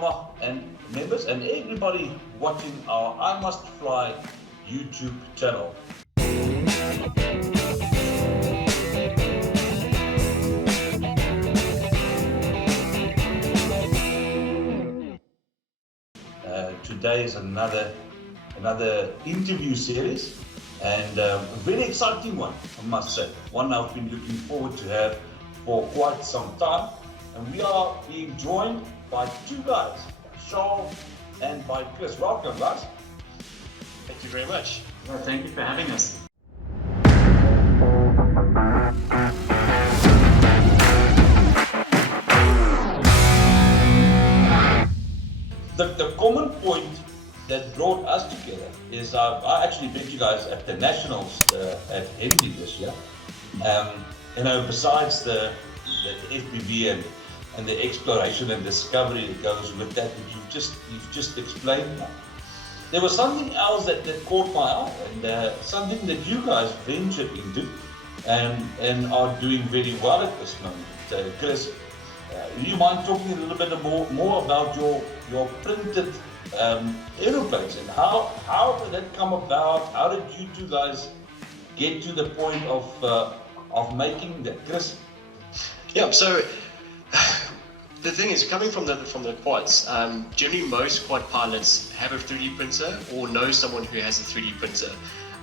SAMAA and members and everybody watching our I Must Fly YouTube channel. Today is another interview series, and a very exciting one, I must say. One I've been looking forward to have for quite some time. And we are being joined by two guys, by Charl and by Chris. Welcome, guys. Thank you very much. Well, thank you for having us. The common point that brought us together is I actually met you guys at the Nationals at Henley this year. Besides the FPV and the exploration and discovery that goes with that you've just explained now. There was something else that caught my eye, and something that you guys ventured into and are doing very well at this moment. Chris, do you mind talking a little bit more about your printed aeroplanes, and how did that come about? How did you two guys get to the point of making that, Chris? Yeah, so the thing is, coming from the quads, generally most quad pilots have a 3D printer or know someone who has a 3D printer.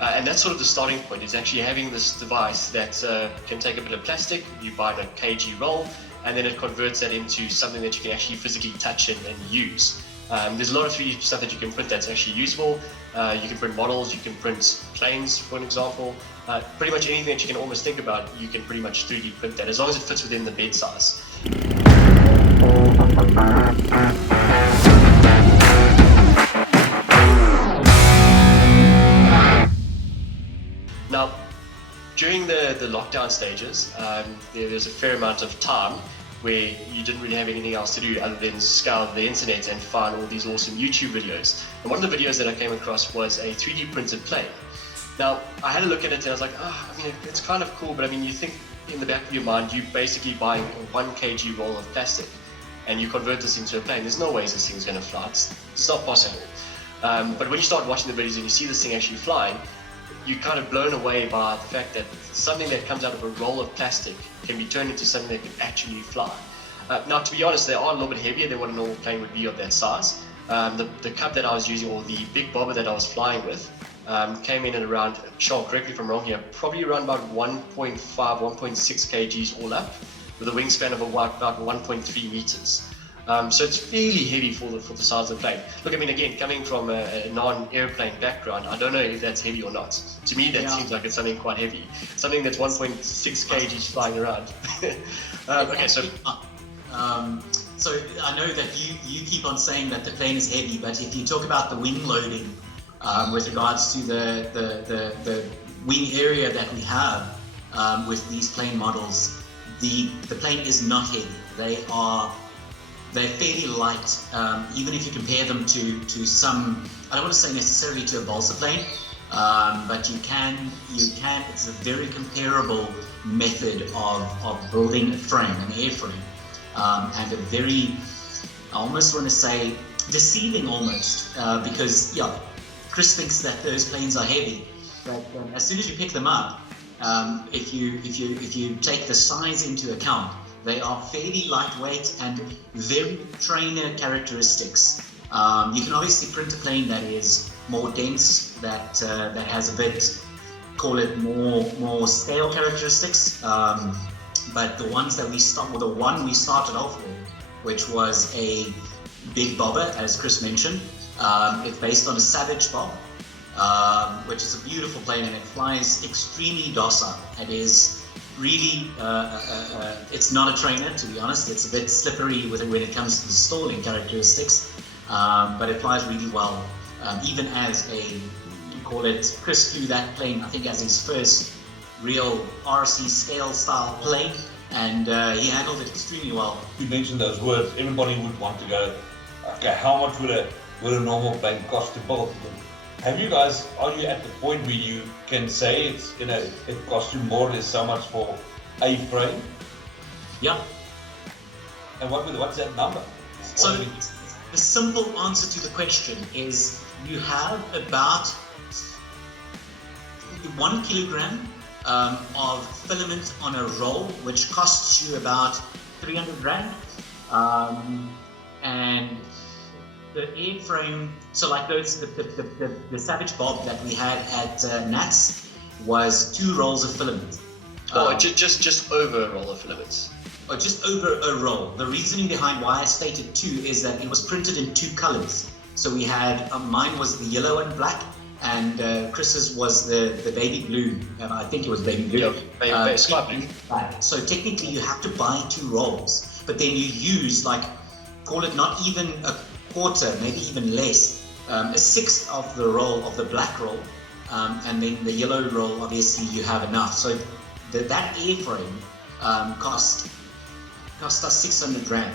And that's sort of the starting point, is actually having this device that can take a bit of plastic, you buy the kg roll, and then it converts that into something that you can actually physically touch and use. There's a lot of 3D stuff that you can print that's actually usable. You can print models, you can print planes, for an example. Pretty much anything that you can almost think about, you can pretty much 3D print that, as long as it fits within the bed size. Now, during the lockdown stages, there's a fair amount of time where you didn't really have anything else to do other than scour the internet and find all these awesome YouTube videos. And one of the videos that I came across was a 3D printed plane. Now, I had a look at it and I was like, it's kind of cool, but you think in the back of your mind, you're basically buying a 1 kg roll of plastic and you convert this into a plane. There's no ways this thing's going to fly. It's not possible. But when you start watching the videos and you see this thing actually flying, you're kind of blown away by the fact that something that comes out of a roll of plastic can be turned into something that can actually fly. Now, to be honest, they are a little bit heavier than what a normal plane would be of that size. The cup that I was using, or the big bobber that I was flying with, came in at around, Charl, correct me if I'm wrong here, probably around about 1.5, 1.6 kgs all up, with a wingspan of about 1.3 meters. So it's fairly heavy for the size of the plane. Look, again, coming from a non-airplane background, I don't know if that's heavy or not. To me, that seems like it's something quite heavy. Something that's 1.6 kgs flying around. Okay, so... So I know that you keep on saying that the plane is heavy, but if you talk about the wing loading, with regards to the wing area that we have with these plane models, the plane is not heavy. They're fairly light, even if you compare them to some, I don't want to say necessarily to a balsa plane, but you can, it's a very comparable method of building a frame, an airframe, and a very, I almost want to say, deceiving almost, because, Chris thinks that those planes are heavy, but as soon as you pick them up, if you take the size into account, they are fairly lightweight and very trainer characteristics. You can obviously print a plane that is more dense, that has a bit, call it more scale characteristics. But the ones that the one we started off with, which was a big bobber, as Chris mentioned, it's based on a Savage bob, which is a beautiful plane, and it flies extremely docile. It is really, it's not a trainer, to be honest. It's a bit slippery when it comes to the stalling characteristics, but it flies really well. Even as call it, Chris flew that plane, I think, as his first real RC scale style plane, and he handled it extremely well. You mentioned those words, everybody would want to go, okay, how much would a normal plane cost to build? Are you at the point where you can say it costs you more or less so much for a frame? Yeah. And what's that number? So the simple answer to the question is you have about 1 kilogram of filament on a roll, which costs you about 300 rand. And the airframe, so like those, the Savage Bob that we had at Nats was 2 rolls of filament. Just over a roll of filaments. Or just over a roll. The reasoning behind why I stated 2 is that it was printed in 2 colors. So we had, mine was the yellow and black, and Chris's was the baby blue. I think it was baby blue. Yeah, sky blue. So technically you have to buy 2 rolls, but then you use like, call it not even a quarter, maybe even less, a sixth of the roll of the black roll, and then the yellow roll, obviously you have enough. So that airframe cost us 600 rand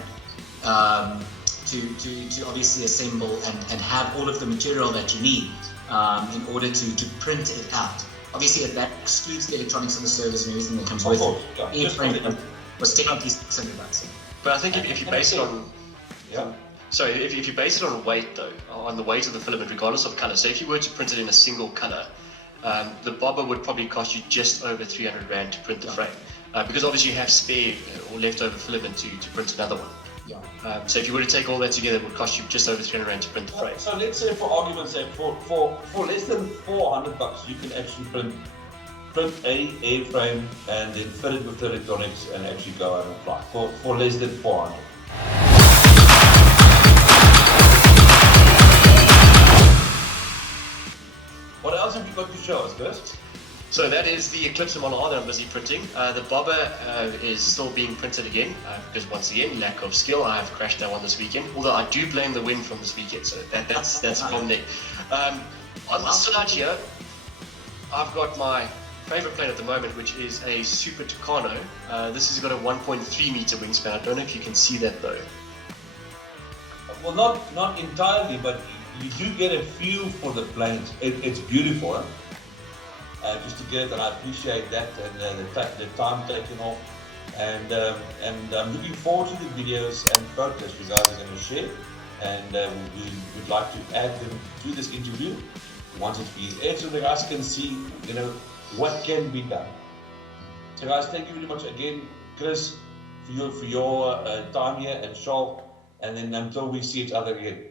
to obviously assemble and have all of the material that you need in order to print it out. Obviously that excludes the electronics and the servers and everything that comes with it. Yeah. Airframe was technically 600 bucks. But I think if you base it on, if you base it on weight though, on the weight of the filament, regardless of color. So if you were to print it in a single color, the bobber would probably cost you just over 300 rand to print the frame, because obviously you have spare or leftover filament to print another one. Yeah. So if you were to take all that together, it would cost you just over 300 rand to print the frame. So let's say, for argument's sake, for less than 400 bucks, you can actually print a airframe and then fit it with the electronics and actually go out and fly for less than 400. What else have you got to show us, Chris? So that is the Eclipse Model R that I'm busy printing. The bobber is still being printed again, because once again, lack of skill. I have crashed that one this weekend, although I do blame the wind from this weekend, so that's from there. On the side here, I've got my favorite plane at the moment, which is a Super Tucano. This has got a 1.3 meter wingspan. I don't know if you can see that though. Well, not entirely, but you do get a feel for the planes. It's beautiful, huh? Just to get it, and I appreciate that, and the time taken off, and I'm looking forward to the videos and photos you guys are going to share, and we would like to add them to this interview once it is aired, so the guys can see, what can be done. So guys, thank you very much again, Chris, for your time here, and Charl, and then until we see each other again.